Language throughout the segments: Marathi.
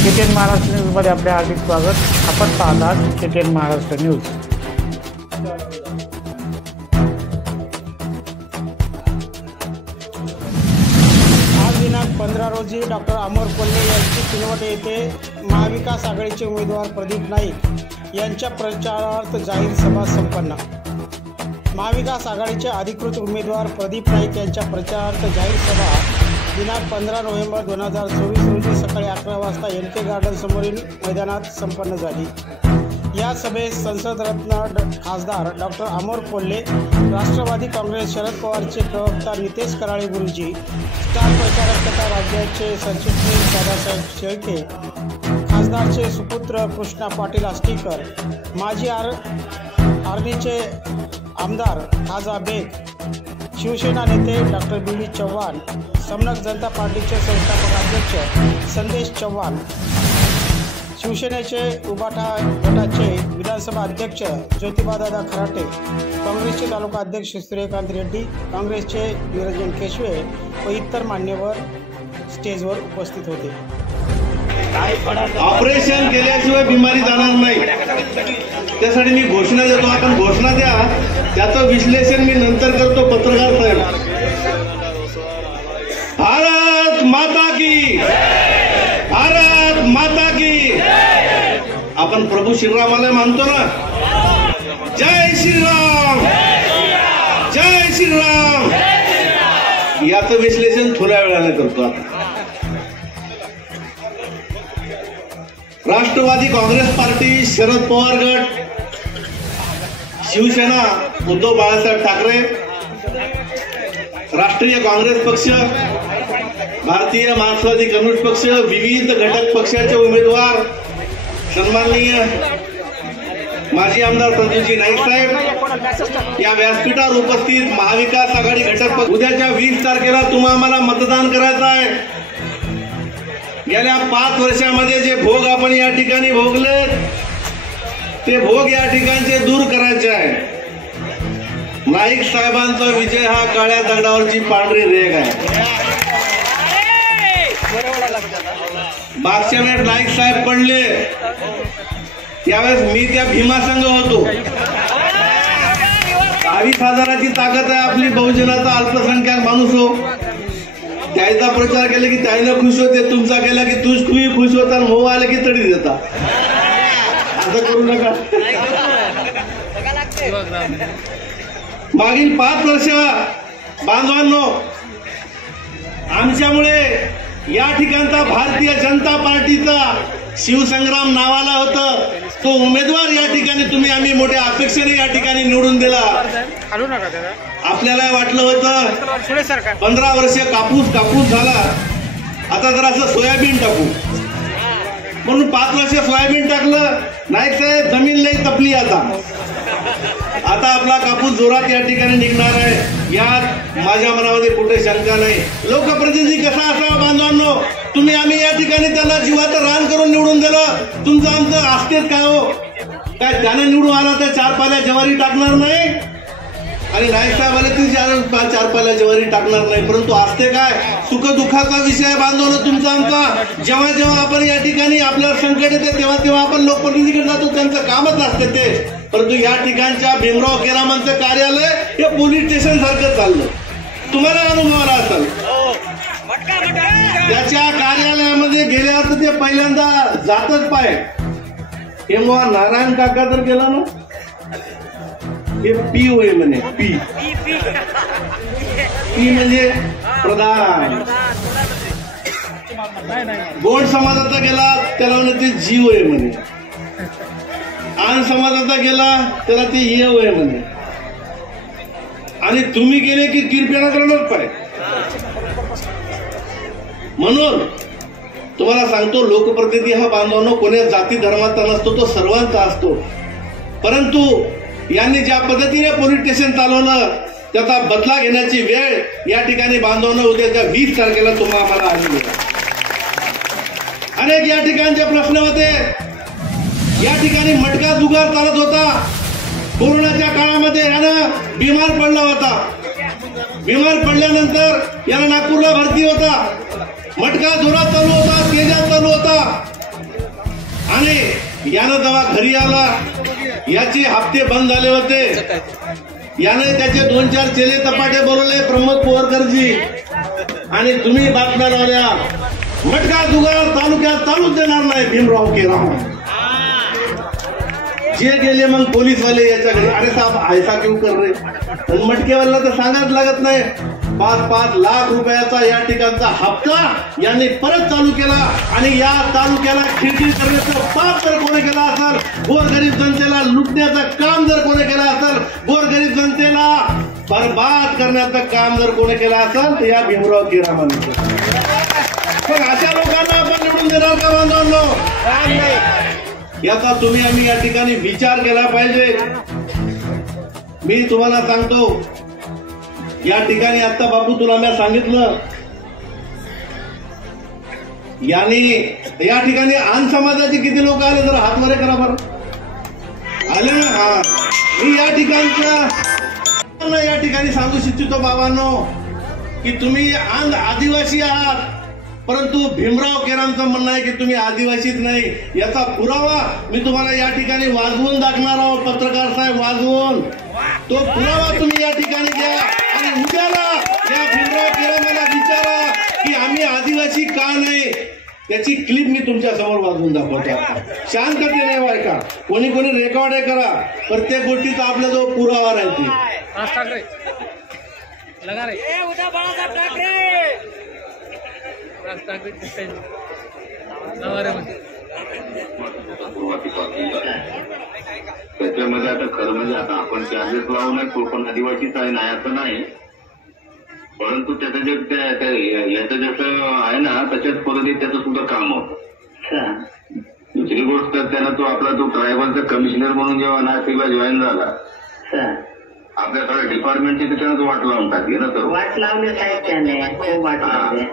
KTN महाराष्ट्र न्यूजमध्ये आपले हार्दिक स्वागत। आपण पाहत आहात KTN महाराष्ट्र न्यूज। आज दिनांक 15 रोजी डॉक्टर अमोर कोल्हे यांची किनवट येथे महाविकास आघाडीचे उमेदवार प्रदीप नाईक यांच्या प्रचारार्थ जाहीर सभा संपन्न। महाविकास आघाडीचे अधिकृत उमेदवार प्रदीप नाईक यांच्या प्रचारार्थ जाहीर सभा दिनांक 15 नोव्हेंबर 2024 रोजी सकाळी 11 वाजता NK गार्डन समोरील मैदानात संपन्न झाली। या सभेत संसदरत्न खासदार डॉक्टर अमोर कोल्हे, राष्ट्रवादी काँग्रेस शरद पवारचे प्रवक्ता नितेश कराळे गुरुजी, स्टार प्रचारक तथा राज्याचे सरचिटणीस दादासाहेब शेळके, खासदारचे सुपुत्र कृष्णा पाटील आष्टीकर, माजी आर्मीचे आमदार खाजा बेग, शिवसेना नेते डॉक्टर BD चव्हाण, समनक जनता पार्टीचे संस्थापक अध्यक्ष संदेश चव्हाण, शिवसेनेचे उबाटा गटाचे विधानसभा अध्यक्ष ज्योतिबादादा खराटे, काँग्रेसचे तालुका अध्यक्ष सूर्यकांत रेड्डी, काँग्रेसचे निरंजन केशवे व इतर मान्यवर स्टेजवर उपस्थित होते। ऑपरेशन केल्याशिवाय बिमारी जाणार नाही, त्यासाठी मी घोषणा देतो। आपण घोषणा द्या, त्याचं विश्लेषण मी नंतर करतो। पत्रकार साहेब, भारत माता की, भारत माता की। आपण प्रभू श्रीरामाला मानतो ना, जय श्रीराम, जय श्रीराम। याचं विश्लेषण थोड्या वेळाने करतो आपण। राष्ट्रवादी काँग्रेस पार्टी, शरद पवार गट, शिवसेना उद्धव बाळासाहेब ठाकरे, राष्ट्रीय काँग्रेस पक्ष, भारतीय मार्क्सवादी कम्युनिस्ट पक्ष, विविध घटक पक्षाचे उमेदवार, सन्माननीय माजी आमदार संजयजी नाईक साहेब, या व्यासपीठावर उपस्थित महाविकास आघाडी घटक पक्ष, उद्याच्या 20 तारखेला तुम्हा आम्हाला मतदान करायचं आहे। गेल्या 5 वर्षामध्ये जे भोग आपण या ठिकाणी भोगले, ते भोग या ठिकाणचे दूर करायचे आहे। नाईक साहेबांचा विजय हा काळ्या दगडावरची पांढरी रेघ आहे। मागच्या वेळेस नाईक साहेब पडले, त्यावेळेस मी त्या भीमासंघ होतो। 22,000ची ताकद आहे आपली, बहुजनाचा अल्पसंख्याक माणूस हो। त्याचा प्रचार केला की त्याने खुश होते, तुमचा केला की तुम्ही खुश होता, हो आले की तडी देता। असं करू नका। मागील 5 वर्ष बांधवांनो, आमच्यामुळे या ठिकाणचा भारतीय जनता पार्टीचा शिवसंग्राम नावाला होतं, तो उमेदवार या ठिकाणी तुम्ही आम्ही मोठ्या अपेक्षेने या ठिकाणी निवडून दिला। आपल्याला वाटलं होतं 15 वर्ष कापूस झाला, आता जरा असं सोयाबीन टाकू, म्हणून 5 वर्ष सोयाबीन टाकलं। नाईक साहेब जमीन लई तपली, आता आपला कापूस जोरात या ठिकाणी निघणार आहे, यात माझ्या मनामध्ये कुठे शंका नाही। लोकप्रतिनिधी कसा असावा बांधवांनो, तुम्ही आम्ही या ठिकाणी त्यांना जीवाचं रान करून निवडून दिलं, तुमचं आमचं आस्तेत काय हो? काय त्याने निवडून आला तर 4 पाल्या ज्वारी टाकणार नाही, आणि नाईक साहेब आले तरी 4 पाल्या ज्वारी टाकणार नाही, परंतु असते काय सुख दुःखाचा विषय बांधवणं तुमचा आमचा। जेव्हा जेव्हा आपण या ठिकाणी आपल्याला संकट येते, तेव्हा तेव्हा आपण लोकप्रतिनिधीकडे जातो, त्यांचं कामच असते ते। परंतु या ठिकाणच्या भीमराव केरामांचं कार्यालय हे पोलीस स्टेशन सारखं चाललं, तुम्हाला अनुभव असेल। त्याच्या कार्यालयामध्ये गेल्यावर ते पहिल्यांदा जातच पाय, तेव्हा नारायण काका तर गेला ना, हे पी होय म्हणे, पी म्हणजे प्रधान। गोंड समाजाचा गेला त्याला म्हणे ते जी होय म्हणे, आन समाजाचा गेला त्याला ते ये होय म्हणे, आणि तुम्ही गेले की किरप्याला करणच पाय। म्हणून तुम्हाला सांगतो, लोकप्रतिनिधी हा बांधवांनो कोण्या जाती धर्माचा नसतो, तो सर्वांचा असतो। परंतु यांनी ज्या पद्धतीने पोलीस स्टेशन चालवलं, त्याचा बदला घेण्याची वेळ या ठिकाणी बांधवांनो उद्याच्या 20 तारखेला तुम्हाला आम्हाला आली आहे। अनेक या ठिकाणचे प्रश्न होते, या ठिकाणी मटका जुगार चालत होता। कोरोनाच्या काळामध्ये यानं बिमार पडला होता, बिमार पडल्यानंतर याला नागपूरला भरती होता, मटका जोरात चालू होता, तेजात चालू होता, यानं जेव्हा घरी आला, याचे हप्ते बंद झाले होते, याने त्याचे 2-4 चेले तपाटे बोलवले, प्रमोद पोवरकरजी, आणि तुम्ही बातम्या लावल्या, मटका जुगार तालुक्यात चालूच देणार नाही भीमराव केराम. जे गेले मग पोलीसवाले याच्याकडे, अरे साहेब ऐसा क्यों कर रे, मटकेवाला तर सांगायच लागत नाही. 5-5 लाख रुपयाचा या ठिकाणचा हप्ता यांनी परत चालू केला, आणि या तालुक्याला खिडकी करण्याचं पाप जर कोणी केला असेल, गोरगरीब जनतेला लुटण्याचं काम जर कोणी केलं असेल, गोरगरीब जनतेला बरबाद करण्याचं काम जर कोणी केलं असेल, तर या भीमराव केरामांनी. पण अशा लोकांना आपण निवडून देणार का बांधवांनो? याचा तुम्ही आम्ही या ठिकाणी विचार केला पाहिजे. मी तुम्हाला सांगतो, या ठिकाणी आता बापू तुला मी सांगितलं, याने या ठिकाणी आन समाजाचे किती लोक आले, जर हातवारे करा बरं. आले ना? हा. मी या ठिकाणी सांगू इच्छितो बाबांनो, की तुम्ही आदिवासी आहात, परंतु भीमराव केरामचं म्हणणं आहे की तुम्ही आदिवासीच नाही. याचा पुरावा मी तुम्हाला या ठिकाणी वाजवून दाखवणार आहोत, पत्रकार साहेब, वाजवून. तो पुरावा तुम्ही या ठिकाणी द्या, आणि उद्याला या भीमराव केरामाला विचारा की आम्ही आदिवासी का नाही. त्याची क्लिप मी तुमच्या समोर वाजवून दाखवतो. शांततेने ऐका, कोणी कोणी रेकॉर्ड करा, प्रत्येक गोष्टीचा आपल्याजवळ पुरावा राहते. त्याच्यामध्ये आता खरं म्हणजे आता आपण चार्जेस लावू नये, तो पण आदिवासीच आहे, नाही असं नाही, परंतु त्याचं जे याचं जसं आहे ना, त्याच्याच पद्धतीत त्याचं सुद्धा काम होतं. दुसरी गोष्ट, त्यानं तो आपला तो ट्रायबलचा कमिशनर म्हणून जेव्हा नाशिकला जॉईन झाला, आपल्या सगळ्या डिपार्टमेंटची त्याच्यानं वाट लावून टाकली ना. तर वाट लावली साहेब त्याने, खूप वाट लावली.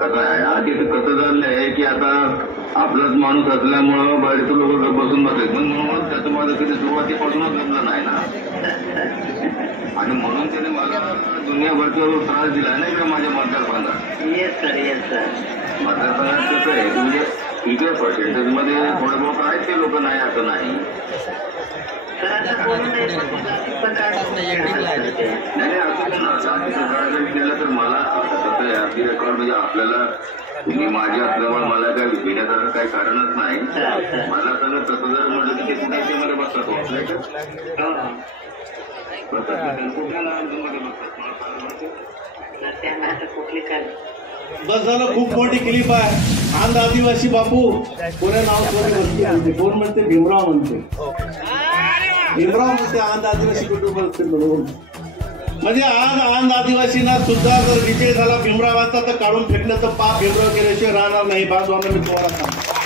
कसं आहे, आधी कसं झालंय की आता आपलाच माणूस असल्यामुळं बाहेरचे लोक बसून बसले, म्हणून त्याचं माझं कधी सुरुवातीपासूनच जमलं नाही ना, आणि म्हणून त्याने मला दुनियाभरचा त्रास दिला नाही का माझ्या मतदारसंघात. Yes sir. मतदारसंघात कसं आहे, म्हणजे इकडे पर्सेंटेज मध्ये थोडे लोक आहेत, ते लोक नाही असं नाही. नाही असं केलं तर मला कसं आहे, आपली रेकॉर्ड म्हणजे आपल्याला तुम्ही माझे असल्यामुळे मला काय भिण्याचं काही कारणच नाही. मला सगळं तसं जर म्हटलं की ते कुठे मध्ये बसतात, बस झालं, खूप मोठी क्लिप आहे. आंध आदिवासी बापू कोण्या नाव म्हणते, कोण म्हणते भीमराव म्हणते, भीमराव म्हणते आंध आदिवासी कुटुंब असते म्हणून. म्हणजे आज आंध आदिवासींना सुद्धा जर विजय झाला भीमरावाचा, तर काढून फेकण्याचं पाप भीमराव केल्याशिवाय राहणार नाही. बाजूला मी तुम्हाला सांगतो,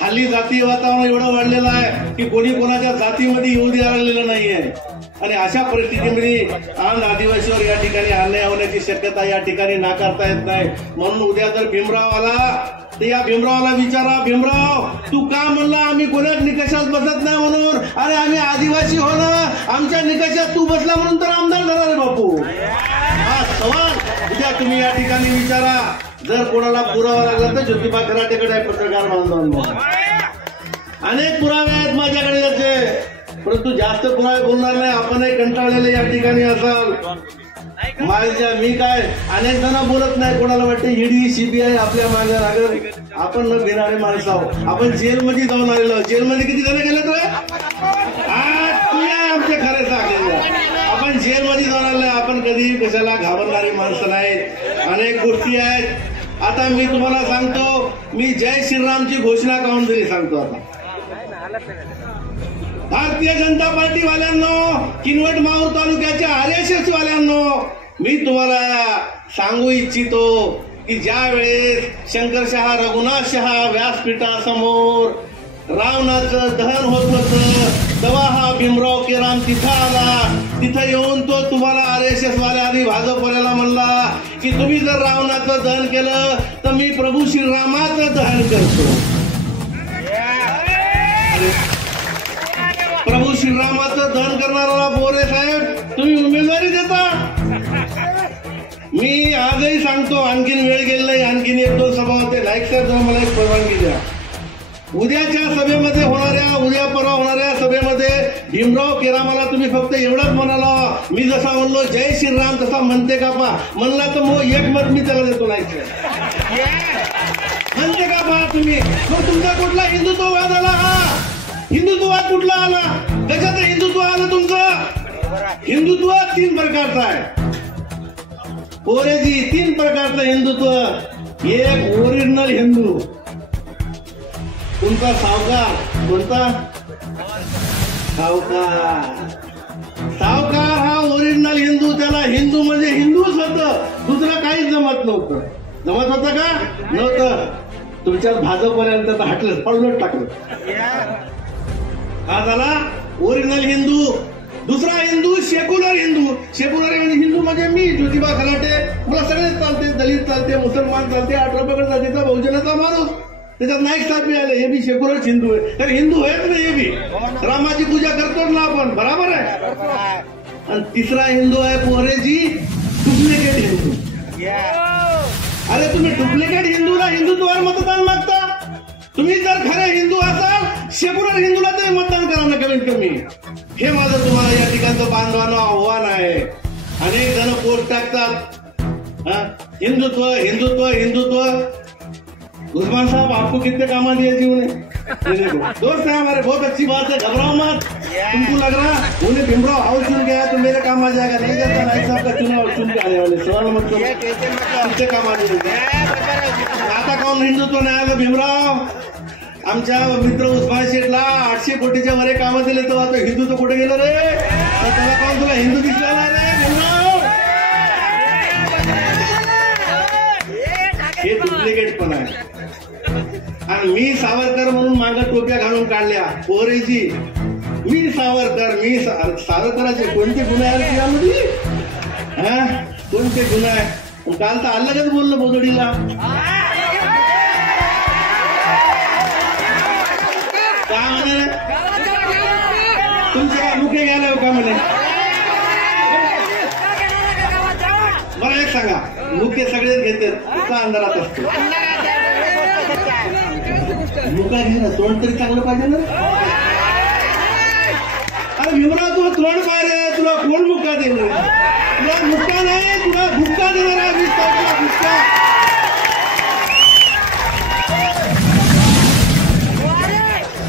हल्ली जातीय वातावरण एवढं वाढलेलं आहे की कोणी कोणाच्या जातीमध्ये येऊ द्यायला लागलेलं नाहीये, आणि अशा परिस्थितीमध्ये आंध आदिवासीवर या ठिकाणी अन्याय होण्याची शक्यता या ठिकाणी नाकारता येत नाही. म्हणून उद्या जर भीमराव आला, तर या भीमरावला विचारा, भीमराव तू का म्हणला आम्ही कोणाच निकषात बसत नाही म्हणून, अरे आम्ही आदिवासी हो ना, आमच्या निकषात तू बसला म्हणून तर आमदार झाला रे बापू. हा सवाल उद्या तुम्ही या ठिकाणी विचारा. जर कोणाला पुरावा लागला तर ज्योतिबा खराटेकडे आहे, पत्रकार बांधवांनो, अनेक पुरावे आहेत माझ्याकडे याचे, परंतु जास्त पुरावे बोलणार नाही. आपणही कंटाळलेले या ठिकाणी असाल. मी काय अनेक जण बोलत नाही, कोणाला वाटते ईडी सीबीआय आपल्या मागे लागत. आपण न घेणारे माणसं आहोत. आपण जेलमध्ये जाऊन आलेलो, जेलमध्ये किती जण गेले तर आमचे खरे सांगले, आपण जेलमध्ये जाऊन आले. आपण कधी कशाला घाबरणारी माणसं नाहीत. अनेक गोष्टी आहेत. आता मी तुम्हाला सांगतो, मी जय श्रीरामची घोषणा काऊन दिली सांगतो. आता भारतीय जनता पार्टी वाल्यांनो, किनवट माहूर तालुक्याच्या RSS वाल्यांनो, मी तुम्हाला सांगू इच्छितो की ज्या वेळेस शंकरशहा रघुनाथ शहा व्यासपीठासमोर रावणाचं दहन होत होतं, तेव्हा हा भीमराव केराम तिथं आला. तिथं येऊन तो तुम्हाला RSS वाल्या आणि भाजपवाल्याला म्हणला की तुम्ही जर रावणाचं दहन केलं तर मी प्रभू श्रीरामाचं दहन करतो. प्रभू श्रीरामाचं दहन करणारा बोरे साहेब तुम्ही उमेदवारी देता. मी आजही सांगतो, आणखीन वेळ गेली नाही, आणखीन 1-2 सभा होते. नाईक साहेब मला एक परवानगी द्या. उद्याच्या सभेमध्ये उद्या परवा होणाऱ्या सभेमध्ये भीमराव केरामाला तुम्ही फक्त एवढंच म्हणाला, मी जसा म्हणलो जय श्रीराम तसा म्हणते का पा म्हणला तर मग एक मत मी त्याला देतो नाही म्हणते का पा तुम्ही. मग तुमचा कुठला हिंदुत्ववाद आला? हा हिंदुत्ववाद कुठला आला? कशाचं हिंदुत्व आलं तुमचं? हिंदुत्व 3 प्रकारचं आहे पोरेजी, 3 प्रकारचं हिंदुत्व. एक ओरिजिनल हिंदू, तुमचा सावकार. कोणता सावकार हा ओरिजिनल हिंदू. त्याला हिंदू म्हणजे हिंदूच होतं, दुसरं काहीच जमत नव्हतं. जमत होतं का? नव्हतं. तुमच्या भाजपपर्यंत हटलं, पडलं टाकलं. हा झाला ओरिजिनल हिंदू. दुसरा हिंदू सेक्युलर हिंदू. सेक्युलर म्हणजे हिंदू म्हणजे मी ज्योतिबा खराटे, मला सगळेच चालते, दलित चालते, मुसलमान चालते, 18 पगड जातीचा बहुजनाचा माणूस, त्याच्यात नाईक साहेब बी आले, हे बी सेक्युलर हिंदू आहे. तर हिंदू आहेत ना हे बी. रामाची पूजा करतो ना आपण, बरोबर आहे. आणि तिसरा हिंदू आहे पोरेजी डुप्लिकेट हिंदू. अरे तुम्ही डुप्लिकेट हिंदूला हिंदुत्वावर मतदान मागता. तुम्ही जर खरे हिंदू असाल, सेक्युलर हिंदूला तरी मतदान करा ना कमीत कमी. हे माझं तुम्हाला या ठिकाणचं बांधवांना आव्हान आहे. अनेक जण पोस्ट टाकतात हिंदुत्व हिंदुत्व हिंदुत्व. उस्मान साहब आपको कितने काम आ दिए जी उन्हें? दोस्त है हमारे, बहुत अच्छी बात है, घबराओ मत. तुमको लग रहा उन्हें भीमराव हाउस चुन गया तो मेरे काम आ जाएगा? नहीं जाता. नाइक साहब का चुनाव चुन के आने वाले, सवाल मत करो, कितने काम आ जाएगा. आता कौन हिंदुत्व नाही आलं? भीमराव. आमच्या मित्र उस्मान शेठला 800 कोटीच्या वरे कामं दिले, तेव्हा तो हिंदुत्व कुठे गेलं रे? तेव्हा कोण तुला हिंदू दिसला नाही रे भीमराव? हे डुप्लिकेट पण आहे. आणि मी सावरकर म्हणून मागं टोप्या घालून काढल्या पोरेजी. मी सावरकर, मी सावरकराचे कोणते गुन्हे आहेत यामध्ये? कोणते गुन्हे आहे? काल तर अलगच बोललं बोजडीला. का म्हणे तुमचे काय मुखे घ्यायला का म्हणे? मला एक सांगा, मुखे सगळेच घेतात, कुठला अंधारात असतो? मुका घे ना, तोंड तरी चांगलं पाहिजे ना. अरे भीमराव तुला तोंड पाहिजे, तुला कोण मुक्का देणार? तुला मुक्का नाही, तुला भुक्का देणार आहे. 20 तारखेला भुक्का.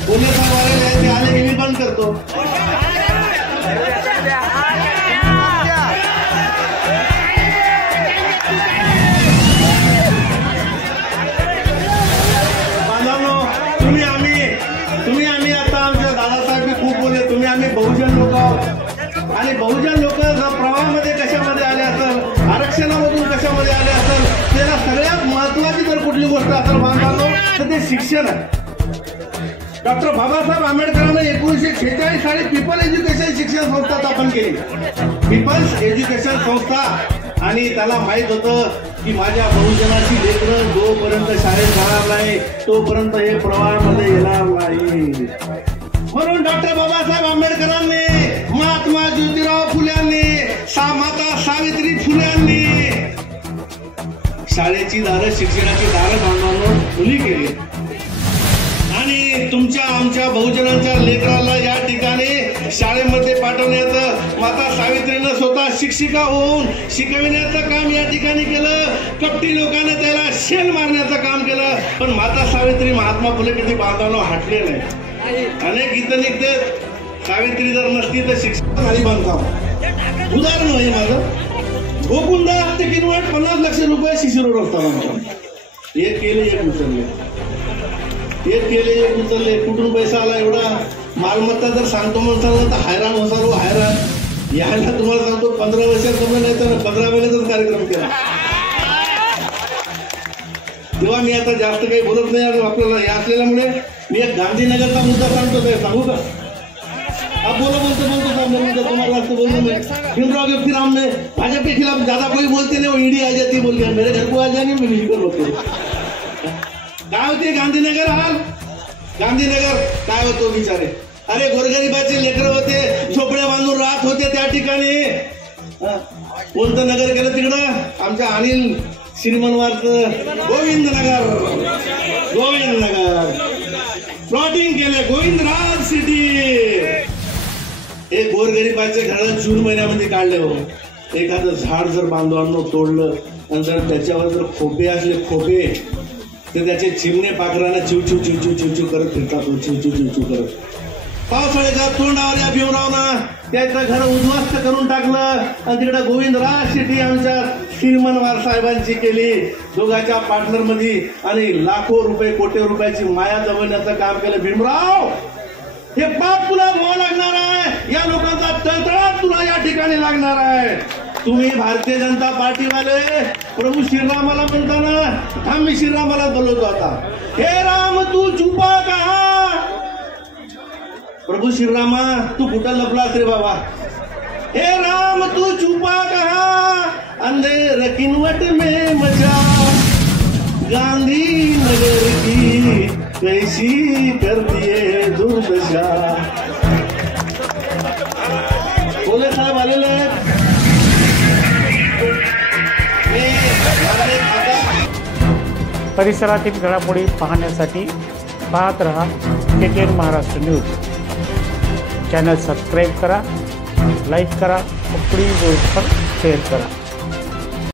पोलिसांना वारे आले की मी बंद करतो. तुम्ही आम्ही आता आमच्या दादासाहेब खूप बोलले, तुम्ही आम्ही बहुजन लोक आहोत. आणि बहुजन लोक प्रवाहामध्ये कशामध्ये आले असेल, आरक्षणामधून कशामध्ये आले असेल, त्याला सगळ्यात महत्वाची जर कुठली गोष्ट असेल बांधलो तर ते शिक्षण आहे. डॉक्टर बाबासाहेब आंबेडकरांनी 1946 साली पीपल एज्युकेशन शिक्षण संस्था स्थापन केली, पीपल्स एज्युकेशन संस्था. आणि त्याला माहित होतं की माझ्या बहुजनाची लेकरं जोपर्यंत शाळेत जाणार नाही तोपर्यंत हे प्रवाहामध्ये येणार नाही. म्हणून डॉक्टर बाबासाहेब आंबेडकरांनी, महात्मा ज्योतिराव फुल्यांनी, माता सावित्री फुल्यांनी शाळेची दारं, शिक्षणाची दारं बांधून खुली केली. आणि तुमच्या आमच्या बहुजनांच्या लेकराला या ठिकाणी शाळेमध्ये पाठवण्याचं माता सावित्रीनं स्वतः शिक्षिका होऊन शिकविण्याचं काम या ठिकाणी केलं. कपटी लोकांना त्याला शेल मारण्याचं काम केलं. पण माता सावित्री, महात्मा फुले कधी बांधवांना हटले नाही. अनेक गीतं निघते, सावित्री जर नसती तर शिक्षण खाली बांधकाम. उदाहरण आहे माझं, गोकुंदा ते किनवट 50 लाख रुपये शिशिरोड असतात. एक केले, एक उचलले, एक केले, एक उचलले. कुठून पैसा आला एवढा? मालमत्ता जर सांगतो म्हणून तर हैराण होसारो हैराण. यायला तुम्हाला सांगतो 15 वर्षात कमी नाही तर 15 महिन्याचाच कार्यक्रम केला. तेव्हा मी आता जास्त काही बोलत नाही आपल्याला हे असलेल्यामुळे. मी एक गांधीनगरचा मुद्दा सांगतो, ते सांगू का? अब बोलतो सांगतो तुम्हाला जास्त बोलून नहीं. भीमराव जोशीराम ने भाजपा के खिलाफ ज्यादा कोई बोलते नहीं, वो ईडी आ जाती बोल गया, मेरे घर को आ जाएंगे, मैं मिलकर बोलते. काय होते गांधीनगर हाल? गांधीनगर काय होतो बिचारे? अरे गोरगरिबाचे लेकर होते, झोपड्या बांधून राहत होते त्या ठिकाणी. कोणतं नगर केलं तिकडं? आमच्या अनिल श्रीमनवारचं गोविंदनगर. गोविंदनगर केले गोविंदराज सिटी. हे गोरगरिबाचे घर जून महिन्यामध्ये काढले हो. एखादं झाड जर बांधवांनो तोडलं आणि जर त्याच्यावर जर खोपे असले खोपे तर त्याचे चिमणे पाखरांना चिवचिव चिवचिव चिवचिव करत फिरतात. चिवचिव चिवचिव करत पावसाळ्याच्या तोंडावर या भीमरावना त्याचं घर उद्ध्वस्त करून टाकलं आणि तिकडे गोविंदराज शेट्टी आमच्या श्रीमनवार साहेबांची केली दोघांच्या पार्टनर मध्ये आणि लाखो रुपये कोटी रुपयाची माया जमवण्याचं काम केलं. भीमराव हे पाप तुला व्हावं लागणार आहे. या लोकांचा तळतळाट तुला या ठिकाणी लागणार आहे. तुम्ही भारतीय जनता पार्टीवाले प्रभू श्रीरामाला म्हणताना थांब मी श्रीरामाला बोलवतो आता. हे राम तू छुपा कहा. प्रभू श्रीरामा तू कुठं लपलास रे बाबा. हे राम तू छुपा कहा अंधेर किनवट में मचा गांधी नगर की कैसी कर दिए दुर्दशा. बोले साहेब आलेले आहेत. परिसरातील घडामोडी पाहण्यासाठी पाहत रहा KTN Maharashtra news. Channel subscribe करा, लाईक करा, पुढील गोष्ट शेअर करा.